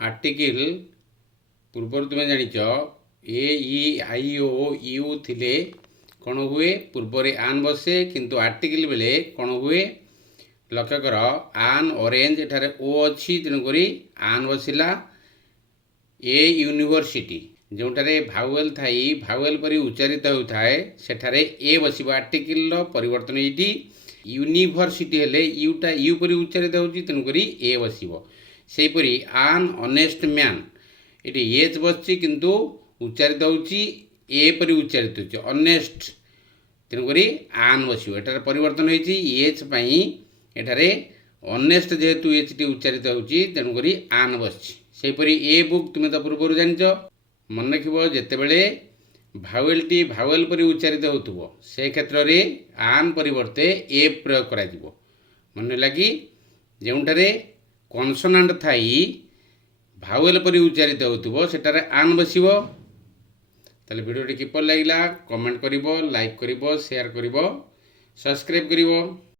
Article पूर्व तुम जानिच ए इ आई ओ यू थिले कौन हुए पूर्व आन बसे किंतु आर्टिकल बेले कौन हुए लक्ष्य कर आन ऑरेंज एठारे ओ अच्छी तेणुक आन बसला ए यूनिवर्सिटी जोटारे भावेल थाई भावेल परी उच्चारित होता है सेठारे ए बसब आर्टिकल परिवर्तन ये यूनिवर्सिटी हेले यूटा यू परी उच्चारित होची तेणुक ए बसब सेहीपरि आन ऑनेस्ट मैन ये एच बसची किंतु उच्चारित होची ए परी उच्चारित होची ऑनेस्ट तेणुक आन बसब एटार परिवर्तन होती एच पाई एठारे ऑनेस्ट जेहेतु एच टी उच्चारित होची तेणुक आन बसची सेहीपरि ए बुक तुम्हें तो पूर्व जानिच मन रखिब जेतेबेले भावेल टी भावेल परी उच्चारित होतुबो से क्षेत्र में आन परिवर्ते ए प्रयोग करा जिवो मन लगी जोंठारे कॉन्सोनेंट थाई भावेल परी उच्चारित होतुबो सेटारे आन बसिबो। ताले वीडियोटी किपर लागिला कमेंट करिवो लाइक करिवो शेयर करिवो सब्सक्राइब करिवो।